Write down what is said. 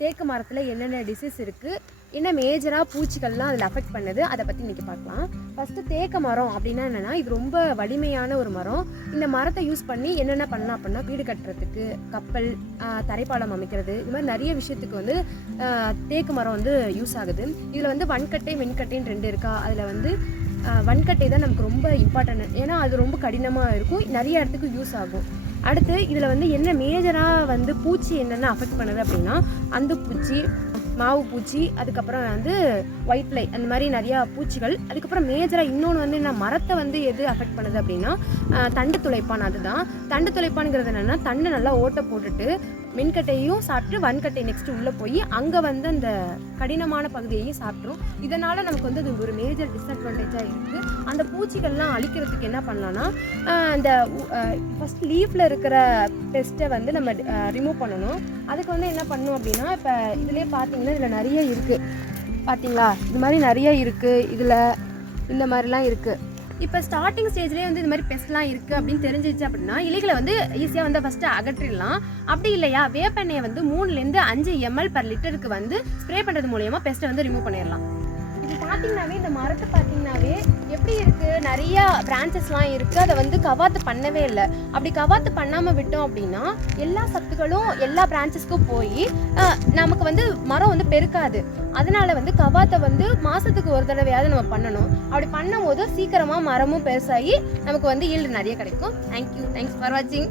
தேக்கு மரத்தில் என்னென்ன டிசீஸ் இருக்குது என்ன மேஜராக பூச்சிகள்லாம் அதில் அஃபெக்ட் பண்ணுது அதை பற்றி இன்றைக்கி பார்க்கலாம். ஃபஸ்ட்டு தேக்கு மரம் அப்படின்னா என்னென்னா இது ரொம்ப வலிமையான ஒரு மரம். இந்த மரத்தை யூஸ் பண்ணி என்னென்ன பண்ணலாம் அப்படின்னா வீடு கட்டுறதுக்கு கப்பல் தரைப்பாலம் அமைக்கிறது இது மாதிரி நிறைய விஷயத்துக்கு வந்து தேக்கு மரம் வந்து யூஸ் ஆகுது. இதில் வந்து வன்கட்டை வெண்கட்டைன்னு ரெண்டு இருக்கா அதில் வந்து வன்கட்டை தான் நமக்கு ரொம்ப இம்பார்ட்டன்ட் ஏன்னா அது ரொம்ப கடினமாக இருக்கும் நிறைய இடத்துக்கு யூஸ் ஆகும். அடுத்து இதில் வந்து என்ன மேஜராக வந்து பூச்சி என்னென்ன அஃபெக்ட் பண்ணுது அப்படின்னா அந்த பூச்சி மாவு பூச்சி அதுக்கப்புறம் வந்து ஒயிட் லை அந்த மாதிரி நிறையா பூச்சிகள். அதுக்கப்புறம் மேஜராக இன்னொன்று வந்து என்ன மரத்தை வந்து எது அஃபெக்ட் பண்ணுது அப்படின்னா தண்டு துளைப்பான் அதுதான். தண்டு துளைப்பானுங்கிறது என்னென்னா தண்டு நல்லா ஓட்டை போட்டுட்டு மின்கட்டையும் சாப்பிட்டு வன்கட்டை நெக்ஸ்ட் உள்ளே போய் அங்கே வந்து அந்த கடினமான பகுதியையும் சாப்பிட்ரும் இதனால் நமக்கு வந்து அது ஒரு மேஜர் டிஸ்அட்வான்டேஜாக இருக்குது அந்த பூச்சிகள்லாம் அழிக்கிறதுக்கு என்ன பண்ணலாம்னா அந்த ஃபஸ்ட் லீஃபில் இருக்கிற பெஸ்ட்டை வந்து நம்ம ரிமூவ் பண்ணணும். அதுக்கு வந்து என்ன பண்ணணும் அப்படின்னா இப்போ இதுலேயே பார்த்தீங்கன்னா இதில் நிறைய இருக்குது பார்த்தீங்களா இது மாதிரி நிறைய இருக்குது இதில் இந்த மாதிரிலாம் இருக்குது இப்போ ஸ்டார்டிங் ஸ்டேஜ்லேயே வந்து இந்த மாதிரி பெஸ்ட்லாம் இருக்குது அப்படின்னு தெரிஞ்சிச்சு அப்படின்னா இலைகளை வந்து ஈஸியாக வந்து ஃபஸ்ட்டு அகற்றிடலாம். அப்படி இல்லையா வேப்பெண்ணெயை வந்து மூணுலேருந்து அஞ்சு எம்எல் பர் லிட்டருக்கு வந்து ஸ்ப்ரே பண்ணுறது மூலயமா பெஸ்ட்டை வந்து ரிமூவ் பண்ணிடலாம். இது பார்த்தீங்கன்னாவே இந்த மரத்தை பார்த்தீங்கன்னாவே எப்படி இருக்குது நிறைய பிரான்ச்சஸ்லாம் இருக்குது அதை வந்து கவாத்து பண்ணவே இல்லை. அப்படி கவாத்து பண்ணாமல் விட்டோம் அப்படின்னா எல்லா சத்துக்களும் எல்லா பிரான்ச்சஸ்க்கும் போய் நமக்கு வந்து மரம் வந்து பெருக்காது. அதனால வந்து கவாத்தை வந்து மாதத்துக்கு ஒரு தடவையாவது நம்ம பண்ணணும். அப்படி பண்ணும்போது சீக்கிரமாக மரமும் பெருசாகி நமக்கு வந்து ஈல்டு நிறைய கிடைக்கும். தேங்க்யூ தேங்க்ஸ் ஃபார் வாட்சிங்